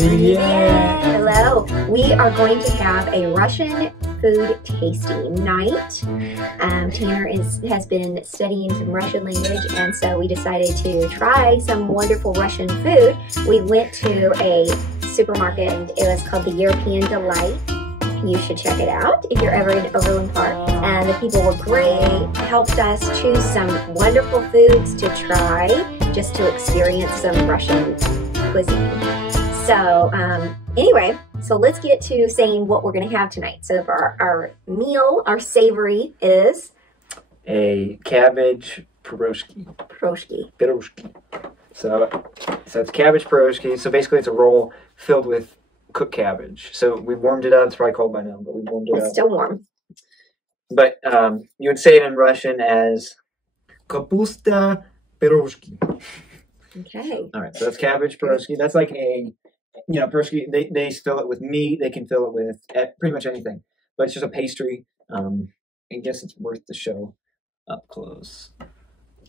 Привет! Hello. We are going to have a Russian food tasting night. Tanner has been studying some Russian language, and so we decided to try some wonderful Russian food. We went to a supermarket, and it was called the European Delight. You should check it out if you're ever in Overland Park. And the people were great, helped us choose some wonderful foods to try, just to experience some Russian cuisine. So anyway, so let's get to saying what we're going to have tonight. So for our meal, our savory is a cabbage piroshki. Piroshki. So it's cabbage piroshki. So basically it's a roll filled with cooked cabbage. So we warmed it up. It's probably cold by now, but we warmed it up. It's still warm. But you would say it in Russian as kapusta piroshki. Okay. All right, so that's cabbage piroshki. That's like a, piroshki. They fill it with meat. They can fill it with pretty much anything. But it's just a pastry. I guess it's worth the show up close.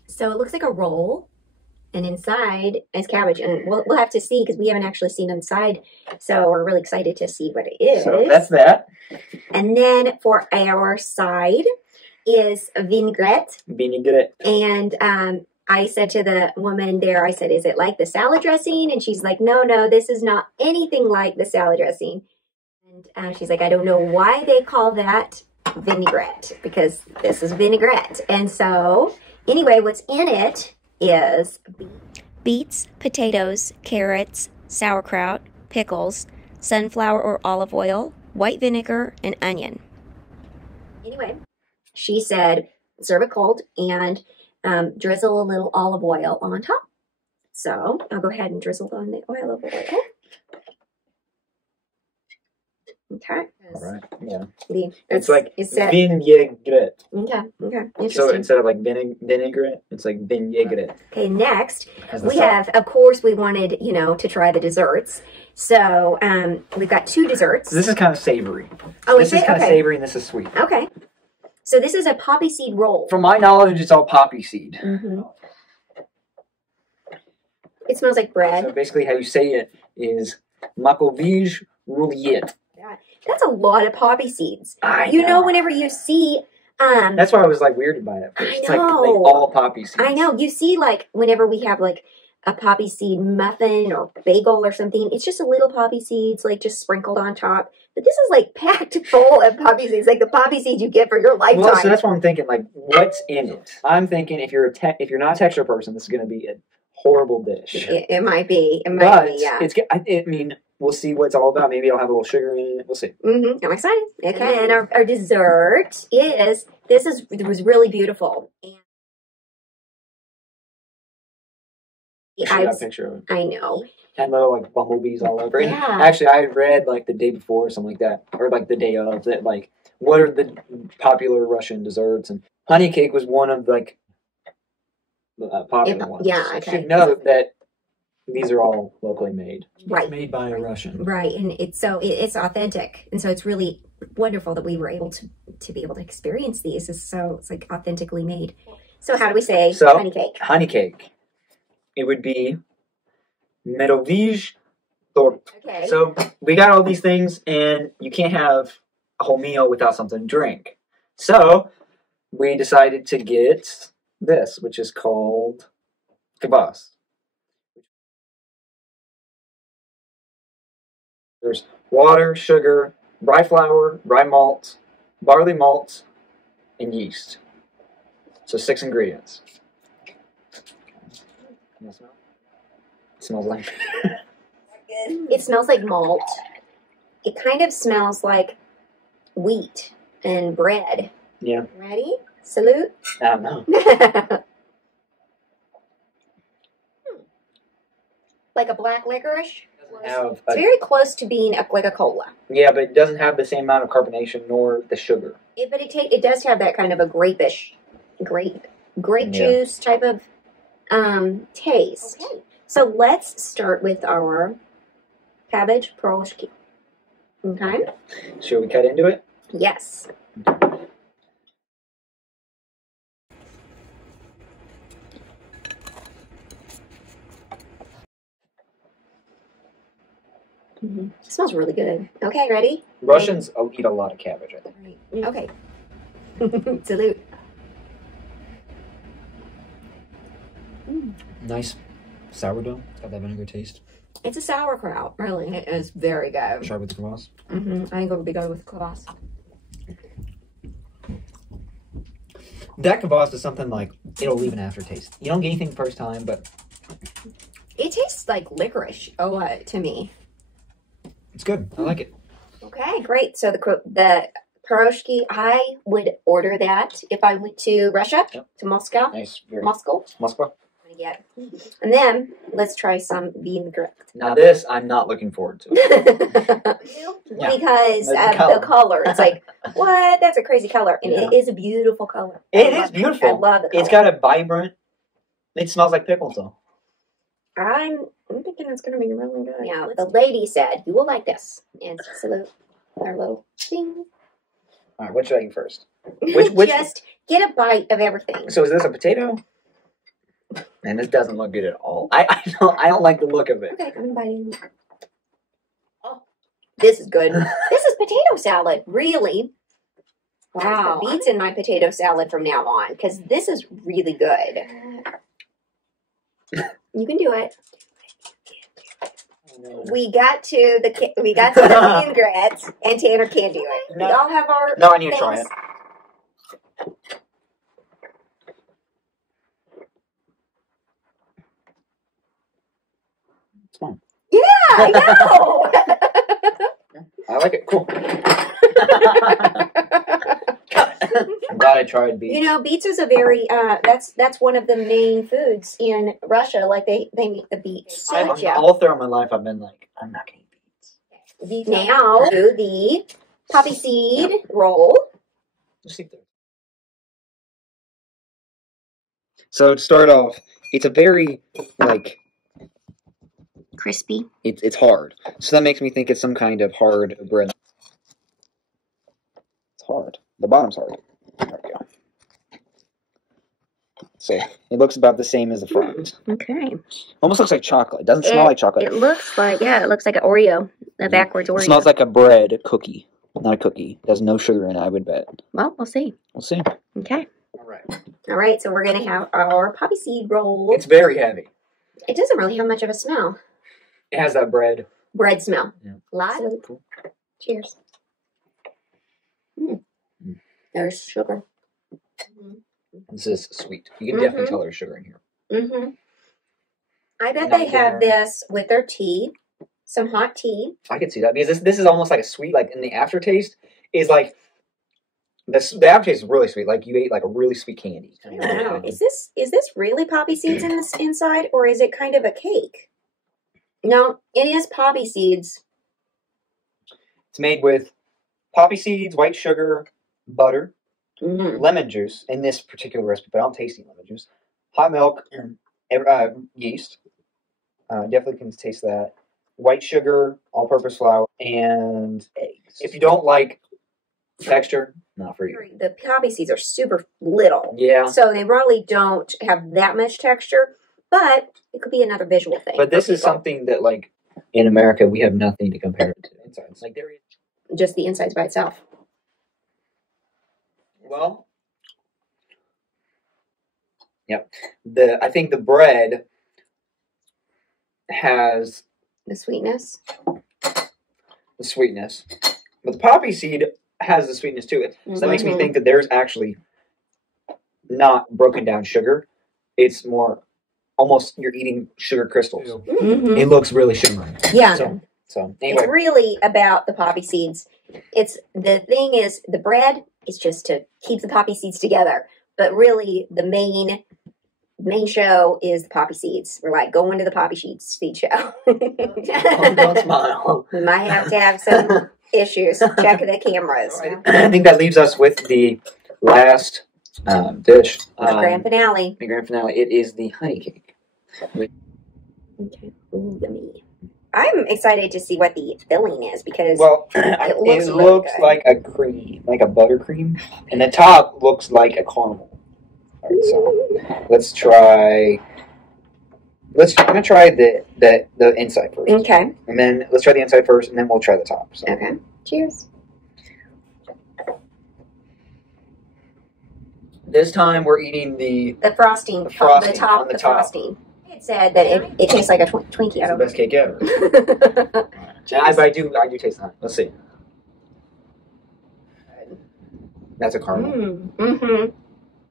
So it looks like a roll, and inside is cabbage. And we'll have to see because we haven't actually seen inside. So we're really excited to see what it is. So that's that. And then for our side is vinaigrette. Vinegret. And I said to the woman there, I said, is it like the salad dressing? And she's like, no, this is not anything like the salad dressing. And she's like, I don't know why they call that vinaigrette, because this is vinaigrette. And so anyway, what's in it is beets, potatoes, carrots, sauerkraut, pickles, sunflower or olive oil, white vinegar, and onion. Anyway, she said, serve it cold and drizzle a little olive oil on top. So I'll go ahead and drizzle on the olive oil. Okay. All right. Yeah. It's vinaigrette. Okay. Interesting. So instead of like vinaigrette, it's like vinaigrette. Okay. Next, we have, of course, we wanted to try the desserts. So we've got two desserts. This is kind of savory. Oh, this is kind of savory, and this is sweet. Okay. So this is a poppy seed roll. From my knowledge, it's all poppy seed. Mm-hmm. It smells like bread. So basically, how you say it is makovij roulette. That's a lot of poppy seeds. I know. Whenever you see... that's why I was like weirded by it. It's like all poppy seeds. I know. You see, like, whenever we have like a poppy seed muffin or bagel or something, it's just a little poppy seeds, like just sprinkled on top. But this is like packed full of poppy seeds, like the poppy seeds you get for your lifetime. Well, so that's what I'm thinking. Like, what's in it? I'm thinking if you're not a texture person, this is going to be a horrible dish. It might be. It might but be. Yeah. I mean, we'll see what it's all about. Maybe I'll have a little sugar in it. We'll see. Mm-hmm. I'm excited. Okay, and our dessert is it was really beautiful. I got a picture of it. I know. And little like bumblebees all over it. Yeah. Actually, I read like the day before or something like that, or like the day of that. Like, what are the popular Russian desserts? And honey cake was one of like popular ones. Yeah, I okay. should note that these are all locally made. Right. Made by a Russian. Right, and it's authentic, and so it's really wonderful that we were able to be able to experience these. It's like authentically made. So how do we say honey cake? Honey cake. It would be medovij tort. Okay. So we got all these things, and you can't have a whole meal without something to drink. So we decided to get this, which is called Kvass. There's water, sugar, rye flour, rye malt, barley malt, and yeast. So 6 ingredients. Can you smell? It smells like... It smells like malt. It kind of smells like wheat and bread. Yeah. Ready? Salute. I don't know. Like a black licorice. It's very close to being like a cola. Yeah, but it doesn't have the same amount of carbonation nor the sugar. But it does have that kind of a grape juice type of taste. Okay. So let's start with our cabbage piroshki. Okay. Should we cut into it? Yes. It smells really good. Okay, ready? Russians eat a lot of cabbage, I think. Okay. Salute. Nice sourdough. It's got that vinegar taste. It's a sauerkraut, really. It is very good. Try with Kvass. I think it would be good with Kvass. That Kvass is something like, it'll leave an aftertaste. You don't get anything the first time, but... It tastes like licorice, to me. It's good. I like it. Okay, great. So the Piroshki, I would order that if I went to Russia, to Moscow. Nice. Moscow. Yeah. And then let's try some vinegret. Now this, I'm not looking forward to. Because the color. It's like, what? That's a crazy color. And it is a beautiful color. It is beautiful. I love the color. It's got a vibrant, it smells like pickles though. I'm thinking it's going to be really good. Yeah, the lady said, you will like this. And salute our little thing. All right, what should I eat first? Just get a bite of everything. So is this a potato? And this doesn't look good at all. I don't like the look of it. Okay, I'm biting. Oh, this is good. This is potato salad, really. Wow. The beets in my potato salad from now on, because this is really good. You can do it. We got to the vinaigrette, and Tanner can't do it. No. We all have our. No, I need to try it. It's fine. Yeah, I know. I like it. Cool. I'm glad I tried beets. You know, beets is a very that's one of the main foods in Russia. Like they make the beets. All throughout my life, I've been like, I'm not gonna eat beets. Now do the poppy seed roll. Let's see if there's... So to start off, it's a very like Crispy. it's hard. So that makes me think it's some kind of hard bread. It's hard. The bottom's hard. There we go. So it looks about the same as the front. Okay. Almost looks like chocolate. It doesn't smell like chocolate. It looks like, it looks like an Oreo, a backwards Oreo. It smells like a bread cookie. Not a cookie. It has no sugar in it, I would bet. Well, we'll see. We'll see. Okay. All right, so we're going to have our poppy seed roll. It's very heavy. It doesn't really have much of a smell. It has that bread. Bread smell. Yeah. Live. Cool. Cheers. There's sugar. This is sweet. You can definitely tell there's sugar in here. I bet they have this with their tea. Some hot tea. I could see that because this is almost like a sweet, like in the aftertaste is like the aftertaste is really sweet. Like you ate like a really sweet candy. I don't know. Is this really poppy seeds in this inside, or is it kind of a cake? No, it is poppy seeds. It's made with poppy seeds, white sugar, butter, lemon juice in this particular recipe, but I don't taste any lemon juice. Hot milk, yeast. Definitely can taste that. White sugar, all-purpose flour, and eggs. If you don't like texture, not for you. The poppy seeds are super little. Yeah. So they really don't have that much texture, but it could be another visual thing. But this is something that, like, in America, we have nothing to compare it to. Insides. Like, there is just the insides by itself. Well, yep. I think the bread has the sweetness. But the poppy seed has the sweetness to it. So that makes me think that there's actually not broken down sugar. It's more almost you're eating sugar crystals. It looks really sugary. Yeah. So anyway. It's really about the poppy seeds. The thing is the bread is just to keep the poppy seeds together. But really the main show is the poppy seeds. We're like going to the poppy seed show. Don't smile. We might have to have some issues. Check the cameras. I think that leaves us with the last dish. The grand finale. The grand finale. It is the honey cake. Okay. Ooh, yummy. I'm excited to see what the filling is because it looks like a cream, like a buttercream, and the top looks like a caramel. All right, so let's try we're gonna try the inside first. Okay. And then let's try the inside first, and then we'll try the top. So. Okay. Cheers. This time we're eating the frosting. The frosting the top. on the The top. frosting. It said that it tastes like a Twinkie. It's the best cake ever. I do taste that. Let's see. That's a caramel. Mm-hmm.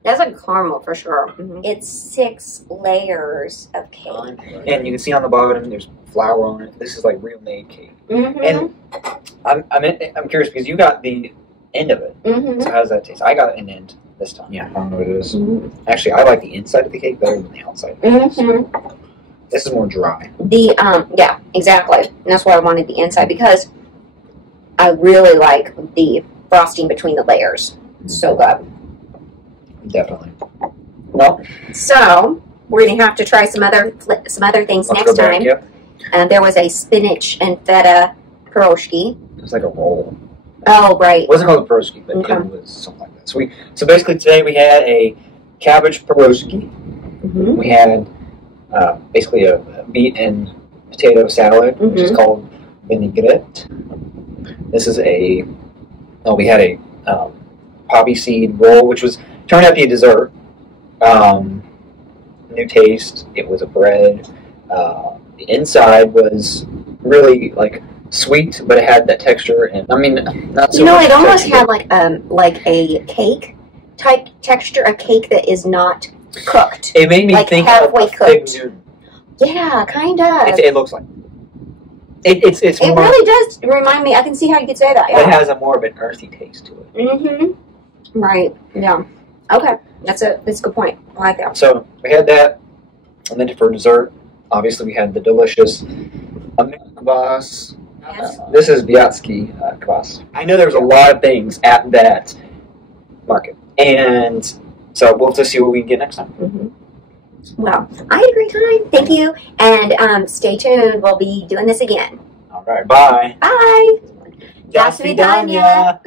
That's a caramel for sure. Mm-hmm. It's 6 layers of cake. And you can see on the bottom there's flour on it. This is like real made cake. Mm-hmm. And I'm curious because you got the end of it. Mm-hmm. So how does that taste? I got an end this time. Yeah, I don't know what it is. Mm-hmm. Actually, I like the inside of the cake better than the outside. Mm-hmm. This is more dry. Yeah, exactly. And that's why I wanted the inside because I really like the frosting between the layers. It's so good. Definitely. Well, so we're gonna have to try some other things next time. Yep. There was a spinach and feta piroshki. It was like a roll. Oh, right. It wasn't called a piroshki, but Okay. it was something like that. So basically today we had a cabbage piroshki. Mm-hmm. We had basically a beet and potato salad, which is called Vinegret. This is we had a Poppyseed roll, which turned out to be a dessert. New taste. It was a bread. The inside was really like sweet, but it had that texture, and I mean, not so. Much it almost texture, had like a cake type texture, a cake that is not cooked. It made me like think halfway of a cooked. fig Newton. Yeah, kind of. It looks like it's It more, really does remind me. I can see how you could say that. Yeah. It has a more of an earthy taste to it. Mm-hmm. Right. Yeah. Okay. That's a good point. I like that. So we had that, and then for dessert, obviously we had the delicious Kvass. Yes. This is Viatsky Kvass. I know there's a lot of things at that market, and so we'll just see what we can get next time. Mm-hmm. Well, I had a great time. Thank you, and stay tuned. We'll be doing this again. All right, bye. Bye. До свидания.